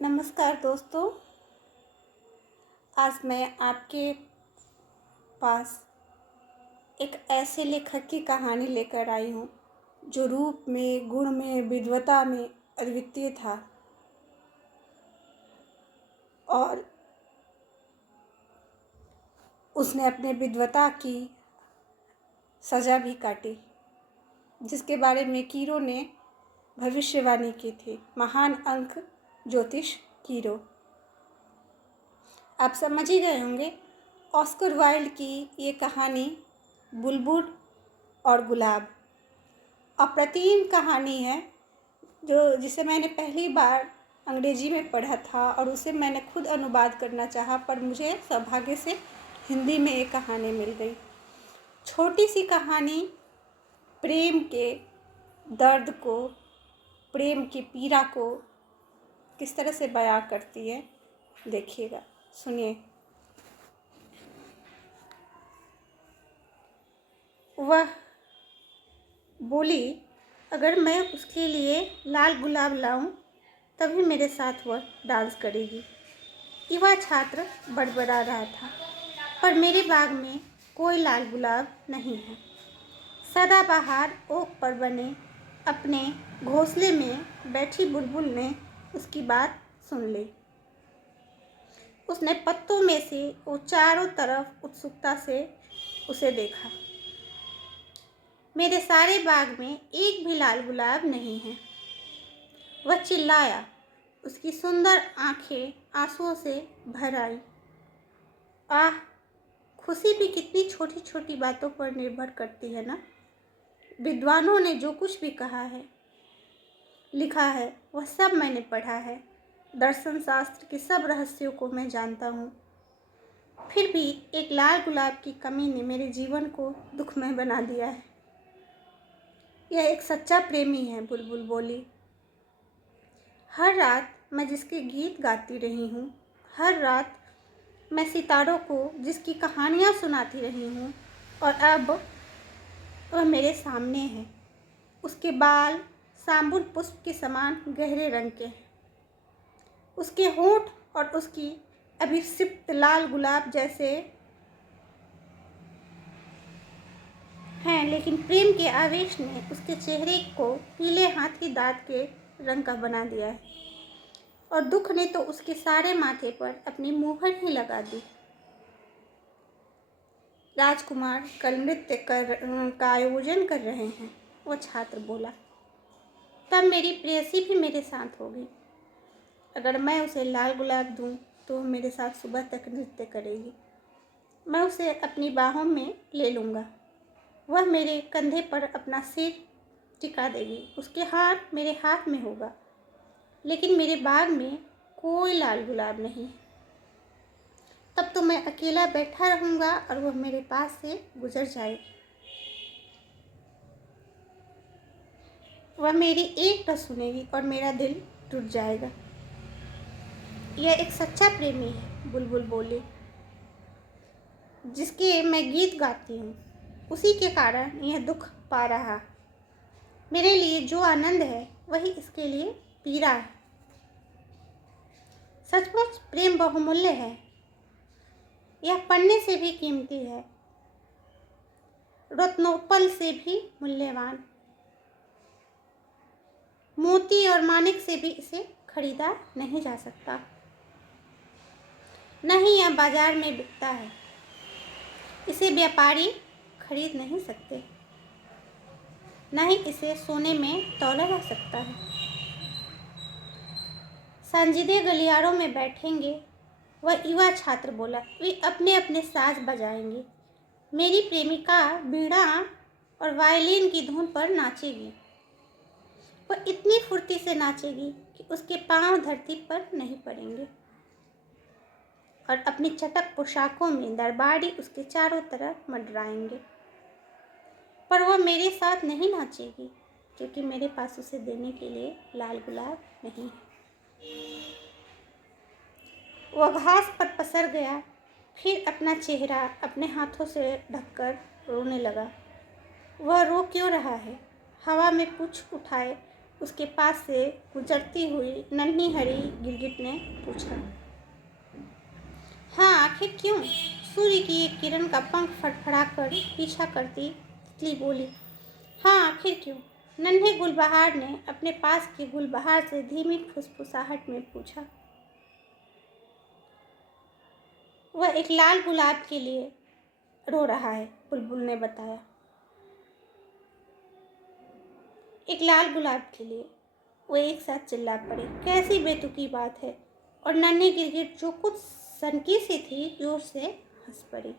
नमस्कार दोस्तों। आज मैं आपके पास एक ऐसे लेखक की कहानी लेकर आई हूँ जो रूप में, गुण में, विद्वता में अद्वितीय था और उसने अपने विद्वता की सज़ा भी काटी, जिसके बारे में कीरो ने भविष्यवाणी की थी। महान अंक ज्योतिष कीरो। आप समझ ही गए होंगे, ऑस्कर वाइल्ड की ये कहानी बुलबुल और गुलाब अप्रतिम कहानी है, जिसे मैंने पहली बार अंग्रेजी में पढ़ा था और उसे मैंने खुद अनुवाद करना चाहा, पर मुझे सौभाग्य से हिंदी में एक कहानी मिल गई। छोटी सी कहानी प्रेम के दर्द को, प्रेम की पीड़ा को किस तरह से बयां करती है, देखिएगा, सुनिए। वह बोली, अगर मैं उसके लिए लाल गुलाब लाऊं तभी मेरे साथ वह डांस करेगी। युवा छात्र बड़बड़ा रहा था, पर मेरे बाग में कोई लाल गुलाब नहीं है। सदाबहार ओक पर बने अपने घोंसले में बैठी बुलबुल ने उसकी बात सुन ली। उसने पत्तों में से वो चारों तरफ उत्सुकता से उसे देखा। मेरे सारे बाग में एक भी लाल गुलाब नहीं है, वह चिल्लाया। उसकी सुंदर आंखें आंसुओं से भर आई। आह, खुशी भी कितनी छोटी छोटी बातों पर निर्भर करती है ना। विद्वानों ने जो कुछ भी कहा है, लिखा है, वह सब मैंने पढ़ा है। दर्शन शास्त्र के सब रहस्यों को मैं जानता हूँ। फिर भी एक लाल गुलाब की कमी ने मेरे जीवन को दुखमय बना दिया है। यह एक सच्चा प्रेमी है, बुलबुल बोली। हर रात मैं जिसके गीत गाती रही हूँ, हर रात मैं सितारों को जिसकी कहानियाँ सुनाती रही हूँ, और अब वह मेरे सामने है। उसके बाल सांबुल पुष्प के समान गहरे रंग के हैं। उसके होंठ और उसकी अभिषिक्त लाल गुलाब जैसे हैं, लेकिन प्रेम के आवेश ने उसके चेहरे को पीले हाथी दांत के रंग का बना दिया है, और दुख ने तो उसके सारे माथे पर अपनी मुहर ही लगा दी। राजकुमार कल नृत्य का आयोजन कर रहे हैं, वो छात्र बोला। तब मेरी प्रेयसी भी मेरे साथ होगी। अगर मैं उसे लाल गुलाब दूं तो वह मेरे साथ सुबह तक नृत्य करेगी। मैं उसे अपनी बाहों में ले लूँगा, वह मेरे कंधे पर अपना सिर टिका देगी, उसके हाथ मेरे हाथ में होगा, लेकिन मेरे बाग में कोई लाल गुलाब नहीं। तब तो मैं अकेला बैठा रहूँगा और वह मेरे पास से गुजर जाएगी। वह मेरी एक न सुनेगी और मेरा दिल टूट जाएगा। यह एक सच्चा प्रेमी है, बुलबुल बोली, जिसके मैं गीत गाती हूँ, उसी के कारण यह दुख पा रहा। मेरे लिए जो आनंद है वही इसके लिए पीड़ा है। सचमुच प्रेम बहुमूल्य है, यह पढ़ने से भी कीमती है, रत्नोपल से भी मूल्यवान, मोती और मानिक से भी इसे खरीदा नहीं जा सकता। नहीं, यह बाजार में बिकता है, इसे व्यापारी खरीद नहीं सकते, नहीं इसे सोने में तौला जा सकता है। संजीदे गलियारों में बैठेंगे, वह युवा छात्र बोला, वे अपने अपने साज बजाएंगे। मेरी प्रेमिका बीड़ा और वायलिन की धुन पर नाचेगी। वह इतनी फुर्ती से नाचेगी कि उसके पांव धरती पर नहीं पड़ेंगे, और अपनी चटक पोशाकों में दरबारी उसके चारों तरफ मंडराएंगे। पर वह मेरे साथ नहीं नाचेगी, क्योंकि मेरे पास उसे देने के लिए लाल गुलाब नहीं है। वह घास पर पसर गया, फिर अपना चेहरा अपने हाथों से ढककर रोने लगा। वह रो क्यों रहा है? हवा में पूँछ उठाए उसके पास से गुजरती हुई नन्ही हरी गिरगिट ने पूछा। हाँ, आखिर क्यों? सूर्य की एक किरण का पंख फड़फड़ाकर पीछा करती तितली बोली। हाँ, आखिर क्यों? नन्हे गुलबहार ने अपने पास के गुलबहार से धीमी फुसफुसाहट में पूछा। वह एक लाल गुलाब के लिए रो रहा है, बुलबुल ने बताया। एक लाल गुलाब के लिए, वो एक साथ चिल्ला पड़े। कैसी बेतुकी बात है! और नन्ही गिरगिट जो कुछ सनकी सी थी, जोर से हंस पड़ी।